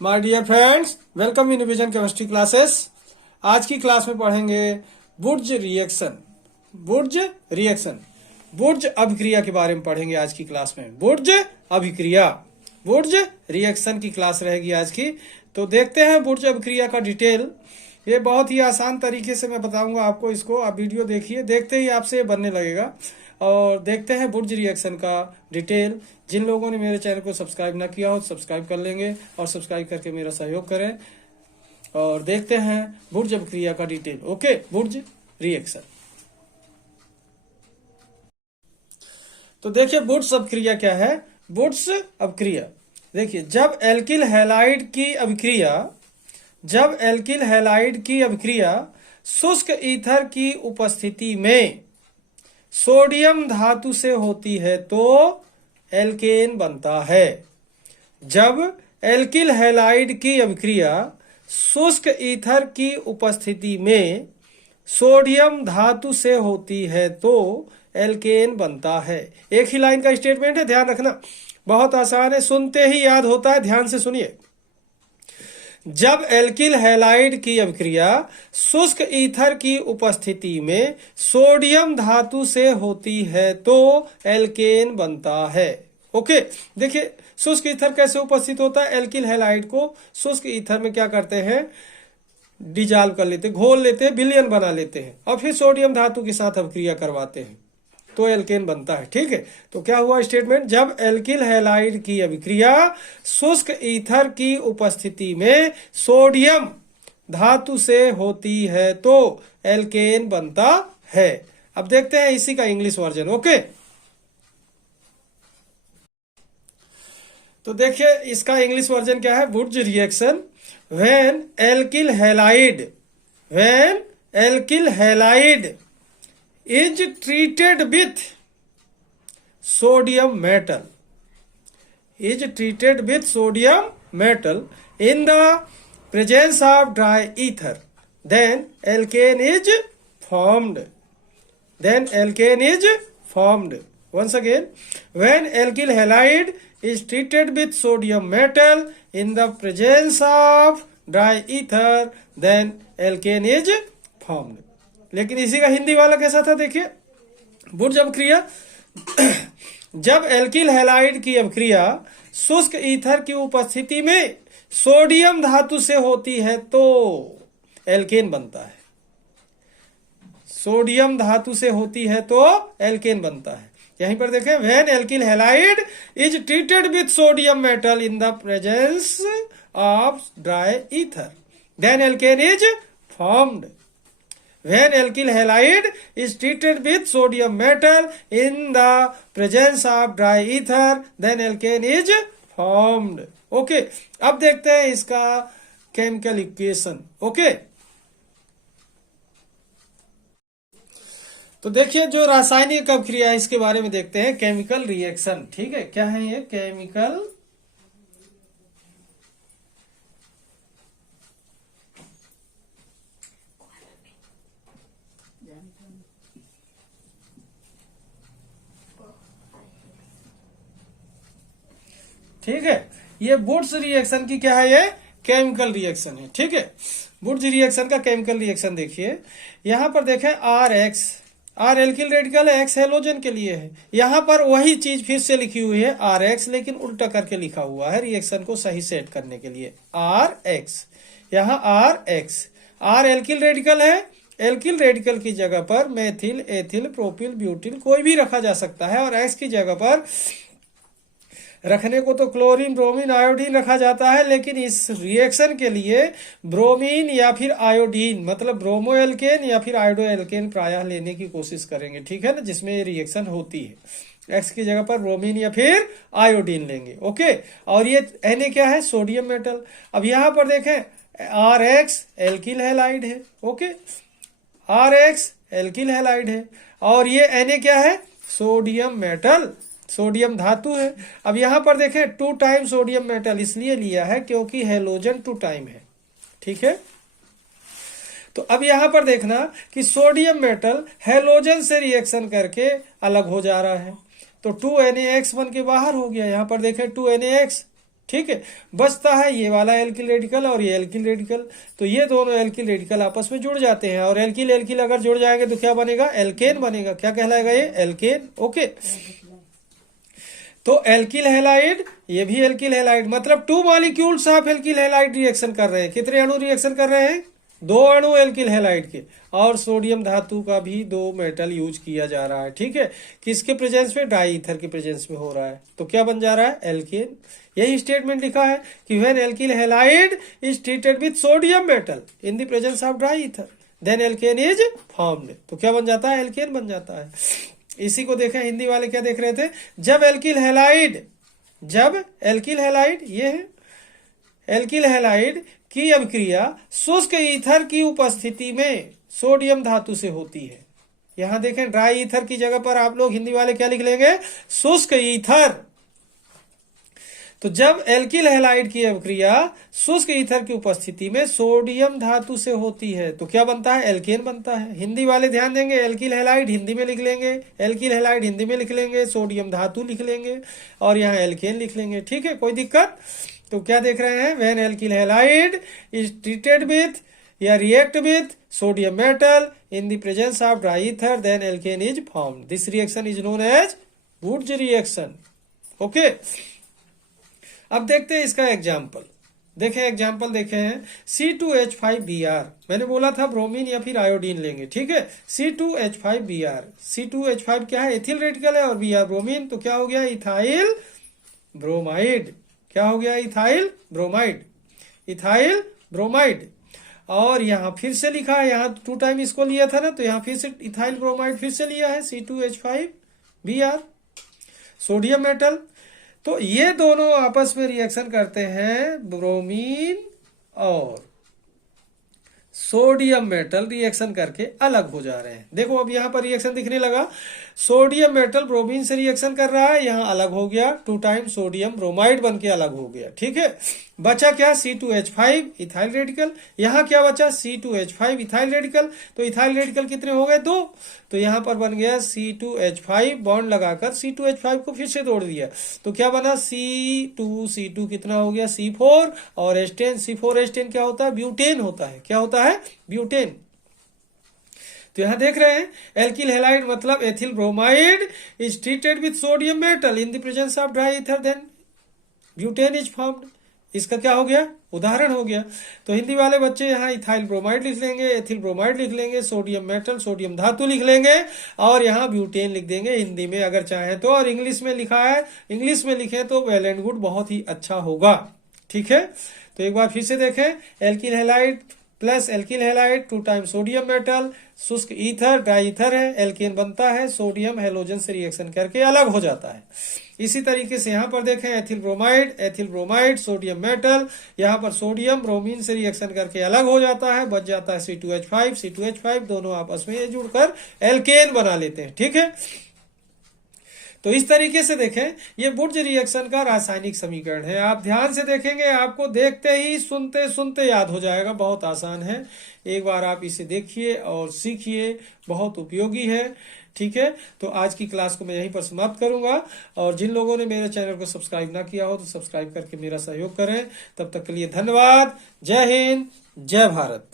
My dear friends, welcome in vision chemistry classes. आज की class में पढ़ेंगे बुर्ज रिएक्शन। बुर्ज रिएक्शन, बुर्ज अभिक्रिया के बारे में पढ़ेंगे आज की क्लास में। बुर्ज अभिक्रिया, बुर्ज रिएक्शन की क्लास रहेगी आज की। तो देखते हैं बुर्ज अभिक्रिया का डिटेल। ये बहुत ही आसान तरीके से मैं बताऊंगा आपको इसको। आप वीडियो देखिए, देखते ही आपसे ये बनने लगेगा। और देखते हैं बुर्ज रिएक्शन का डिटेल। जिन लोगों ने मेरे चैनल को सब्सक्राइब ना किया हो सब्सक्राइब कर लेंगे और सब्सक्राइब करके मेरा सहयोग करें। और देखते हैं बुर्ज अभिक्रिया का डिटेल। ओके, बुर्ज रिएक्शन। तो देखिए बुर्ज अभिक्रिया क्या है। बुर्ज अभिक्रिया देखिए, जब एल्किल हैलाइड की अभिक्रिया शुष्क ईथर की उपस्थिति में सोडियम धातु से होती है तो एल्केन बनता है। जब एल्किल हैलाइड की अभिक्रिया शुष्क ईथर की उपस्थिति में सोडियम धातु से होती है तो एल्केन बनता है। एक ही लाइन का स्टेटमेंट है, ध्यान रखना, बहुत आसान है, सुनते ही याद होता है। ध्यान से सुनिए। जब एल्किल हैलाइड की अभिक्रिया शुष्क ईथर की उपस्थिति में सोडियम धातु से होती है तो एल्केन बनता है। ओके, देखिए शुष्क ईथर कैसे उपस्थित होता है। एल्किल हैलाइड को शुष्क ईथर में क्या करते हैं, डिजॉल्व कर लेते हैं, घोल लेते हैं, विलयन बना लेते हैं और फिर सोडियम धातु के साथ अभिक्रिया करवाते हैं तो एल्केन बनता है। ठीक है, तो क्या हुआ स्टेटमेंट, जब एल्किल हैलाइड की अभिक्रिया शुष्क ईथर की उपस्थिति में सोडियम धातु से होती है तो एल्केन बनता है। अब देखते हैं इसी का इंग्लिश वर्जन। ओके, तो देखिए इसका इंग्लिश वर्जन क्या है। बुर्ज reaction, when alkyl halide is treated with sodium metal in the presence of dry ether, then alkane is formed. Once again, when alkyl halide is treated with sodium metal in the presence of dry ether, then alkane is formed. लेकिन इसी का हिंदी वाला कैसा था, देखिए। बुर्ज अभिक्रिया, जब alkyl halide की अभिक्रिया शुष्क ईथर की उपस्थिति में सोडियम धातु से होती है तो एल्केन बनता है। सोडियम धातु से होती है तो एल्केन बनता है। यहीं पर देखें, when alkyl halide is treated with sodium metal in the presence of dry ether, then alkane is formed. When alkyl halide is treated with sodium metal in the presence of dry ether, then alkane is formed. Okay, अब देखते हैं इसका chemical equation. Okay, तो देखिए जो रासायनिक अभिक्रिया है इसके बारे में देखते हैं। केमिकल रिएक्शन, ठीक है, क्या है ये केमिकल। ठीक है, ये बुर्ज रिएक्शन की क्या है, ये केमिकल रिएक्शन है। ठीक है, बुर्ज रिएक्शन का केमिकल रिएक्शन देखिए। यहां पर देखें आर एल्किल रेडिकल है, एक्स हेलोजन के लिए है। यहां पर वही चीज फिर से लिखी हुई है आर एक्स, लेकिन उल्टा करके लिखा हुआ है रिएक्शन को सही सेट करने के लिए। आर एक्स, यहां R X, R alkyl radical है। एल्किल रेडिकल की जगह पर मेथिल, एथिल, प्रोपिल, ब्यूटिल कोई भी रखा जा सकता है। और एक्स की जगह पर रखने को तो क्लोरीन, ब्रोमीन, आयोडीन रखा जाता है, लेकिन इस रिएक्शन के लिए ब्रोमीन या फिर आयोडीन, मतलब ब्रोमो एल्केन या फिर आयोडो एल्केन प्रायः लेने की कोशिश करेंगे। ठीक है ना, जिसमें ये रिएक्शन होती है। एक्स की जगह पर ब्रोमीन या फिर आयोडीन लेंगे। ओके, और ये Na क्या है, सोडियम मेटल। अब यहां पर देखें आर एक्स एल्किल हैलाइड है। Okay, R X alkyl halide है और ये Na क्या है, सोडियम मेटल, सोडियम धातु है। अब यहां पर देखें 2 टाइम सोडियम मेटल इसलिए लिया है क्योंकि हेलोजन 2 टाइम है। ठीक है, तो अब यहां पर देखना कि सोडियम मेटल हेलोजन से रिएक्शन करके अलग हो जा रहा है, तो 2NaX बन के बाहर हो गया। यहां पर देखें 2NaX, ठीक है। बचता है ये वाला एल्किल रेडिकल और ये एल्किल रेडिकल, तो ये दोनों एल्किल रेडिकल आपस में जुड़ जाते हैं और एल्किल एल्किल अगर जुड़ जाएंगे तो क्या बनेगा, एल्केन बनेगा। क्या कहलाएगा ये, एल्केन। ओके, तो एल्किल हैलाइड, ये भी एल्किल हैलाइड, मतलब 2 molecules of alkyl halide reaction कर रहे हैं। कितने अणु रिएक्शन कर रहे हैं, 2 अणु एल्किल हैलाइड के, और सोडियम धातु का भी 2 मेटल यूज किया जा रहा है। ठीक है, किसके प्रेजेंस में, डाई ईथर के प्रेजेंस में हो रहा है, तो क्या बन जा रहा है, एल्केन। यही स्टेटमेंट लिखा है कि when alkyl halide is treated with sodium metal in the presence of dry ether then alkane is formed, तो क्या बन जाता है, एल्केन बन जाता है। इसी को देखें, हिंदी वाले क्या देख रहे थे, जब एल्किल हैलाइड ये है एल्किल हैलाइड की अभिक्रिया शुष्क ईथर की उपस्थिति में सोडियम धातु से होती है। यहां देखें, ड्राई ईथर की जगह पर आप लोग हिंदी वाले क्या लिख लेंगे, शुष्क ईथर। तो जब एल्किल हैलाइड की अभिक्रिया शुष्क ईथर की उपस्थिति में सोडियम धातु से होती है तो क्या बनता है, एल्केन बनता है। हिंदी वाले ध्यान देंगे, एल्किल हैलाइड हिंदी में लिख लेंगे, एल्किल हैलाइड हिंदी में लिख लेंगे, सोडियम धातु लिख लेंगे और यहाँ एल्केन लिख लेंगे। ठीक है, कोई दिक्कत। तो क्या देख रहे हैं, when alkyl halide is treated with या react with sodium metal in the presence of dry ether then alkane is formed. This reaction is known as Wurtz reaction. Okay, अब देखते हैं इसका एग्जाम्पल। देखें एग्जाम्पल देखे हैं, C2H5Br, मैंने बोला था ब्रोमीन या फिर आयोडीन लेंगे। ठीक है, C2H5Br, C2H5 क्या है, एथिल रेडिकल है और Br ब्रोमीन, तो क्या हो गया, इथाइल ब्रोमाइड। क्या हो गया, इथाइल ब्रोमाइड, इथाइल ब्रोमाइड। और यहाँ फिर से लिखा है, यहाँ 2 टाइम इसको लिया था ना, तो यहाँ फिर से इथाइल ब्रोमाइड फिर से लिया है, C2H5Br, सोडियम मेटल। तो ये दोनों आपस में रिएक्शन करते हैं, ब्रोमीन और सोडियम मेटल रिएक्शन करके अलग हो जा रहे हैं। देखो अब यहाँ पर रिएक्शन दिखने लगा, सोडियम मेटल ब्रोमीन से रिएक्शन कर रहा है, यहाँ अलग हो गया, 2 टाइम सोडियम ब्रोमाइड बन के अलग हो गया। ठीक है, बचा क्या, C2H5 इथाइल रेडिकल। यहाँ क्या बचा, C2H5 इथाइल रेडिकल। तो इथाइल रेडिकल कितने हो गए, 2, तो यहाँ पर बन गया C2H5, बॉन्ड लगाकर C2H5 को फिर से तोड़ दिया, तो क्या बना, C2 कितना हो गया, C4 और H10, C4 H10 क्या होता है, ब्यूटेन होता है। क्या होता है, ब्यूटेन। तो यहां देख रहे हैं, एल्किल हैलाइड मतलब ethyl bromide is treated with sodium metal in the presence of dry ether then butane is formed. इसका क्या हो गया, उदाहरण हो गया। तो हिंदी वाले बच्चे यहाँ इथाइल ब्रोमाइड लिख लेंगे, एथिल ब्रोमाइड लिख लेंगे, सोडियम मेटल सोडियम धातु लिख लेंगे और यहाँ ब्यूटेन लिख देंगे हिंदी में अगर चाहें तो, और इंग्लिश में लिखा है, इंग्लिश में लिखें तो वेल एंड गुड, बहुत ही अच्छा होगा। ठीक है, तो एक बार फिर से देखें, alkyl halide plus alkyl halide 2 time sodium metal, शुष्क ईथर ड्राई ईथर है, एल्केन बनता है, सोडियम हैलोजन से रिएक्शन करके अलग हो जाता है। इसी तरीके से यहाँ पर देखें, एथिल ब्रोमाइड सोडियम मेटल, यहाँ पर सोडियम ब्रोमीन से रिएक्शन करके अलग हो जाता है, बच जाता है C2H5 दोनों आपस में ये जुड़कर एल्केन बना लेते हैं। ठीक है, तो इस तरीके से देखें, ये वुड्स रिएक्शन का रासायनिक समीकरण है। आप ध्यान से देखेंगे, आपको देखते ही सुनते सुनते याद हो जाएगा, बहुत आसान है। एक बार आप इसे देखिए और सीखिए, बहुत उपयोगी है। ठीक है, तो आज की क्लास को मैं यहीं पर समाप्त करूंगा, और जिन लोगों ने मेरे चैनल को सब्सक्राइब ना किया हो तो सब्सक्राइब करके मेरा सहयोग करें। तब तक के लिए धन्यवाद। जय हिंद, जय भारत।